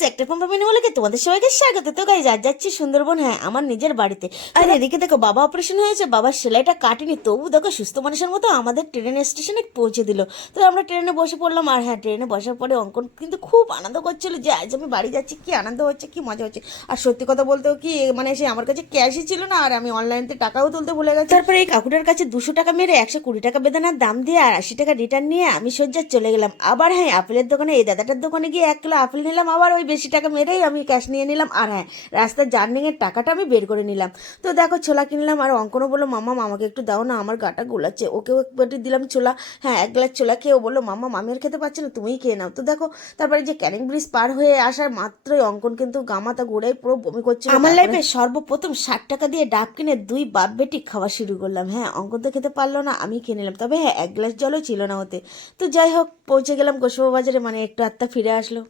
Guys একটা company বলে তোমাদের সবাইকে স্বাগত। তো গাইজ আজ যাচ্ছি সুন্দরবন, হ্যাঁ আমার নিজের বাড়িতে। আর এদিকে দেখো বাবা অপারেশন হয়েছে, বাবার সেলাইটা কাটেনি, তবু দেখো সুস্থ মানুষের মতো আমাদের ট্রেন স্টেশনে পৌঁছে দিল। তো আমরা ট্রেনে বসে পড়লাম, আর হ্যাঁ ট্রেনে বসার পরে অঙ্কন কিন্তু খুব আনন্দ করছিল যে আজ আমি বাড়ি যাচ্ছি, কি আনন্দ হচ্ছে, কি মজা হচ্ছে। আর সত্যি কথা বলতেও কি মানে সে আমার কাছে ক্যাশই ছিল না, আর আমি অনলাইনতে টাকাও তুলতে ভুলে গেছি। তারপরে এই কাকুটার কাছে 200 টাকা মেরে 120 টাকা বেদানার দাম দিয়ে আর 80 টাকা রিটার্ন নিয়ে আমি সজ্জা চলে গেলাম। আবার হ্যাঁ আপেলের দোকানে এই দাদাটার দোকানে গিয়ে 1 কিলো আপেল নিলাম, আবার ওই বেশি টাকা মেরেই আমি ক্যাশ নিয়ে নিলাম। আর হ্যাঁ রাস্তার জার্নিংয়ের টাকাটা আমি বের করে নিলাম। তো দেখো ছোলা কিনলাম, আর অঙ্কনও বললো মামা আমাকে একটু দাও না, আমার গাটা গোলাচ্ছে। ওকেও একটু দিলাম ছোলা, হ্যাঁ 1 গ্লাস ছোলা খেয়ে ও বললো মামা আমি আর খেতে পারছি না, তুমিই খেয়ে নাও। তো দেখো তারপরে যে ক্যানিং ব্রিজ পার হয়ে আসার মাত্রই অঙ্কন কিন্তু গামাতা ঘুরে পুরো বমি করছিল। আমার লাইফে সর্বপ্রথম 60 টাকা দিয়ে ডাব কিনে 2 বাপ বেটি খাওয়া শুরু করলাম। হ্যাঁ অঙ্কন তো খেতে পারলো না, আমি খেয়ে নিলাম, তবে হ্যাঁ 1 গ্লাস জলও ছিল না ওতে। তো যাই হোক পৌঁছে গেলাম গোসবা বাজারে, মানে একটু আত্মা ফিরে আসলো।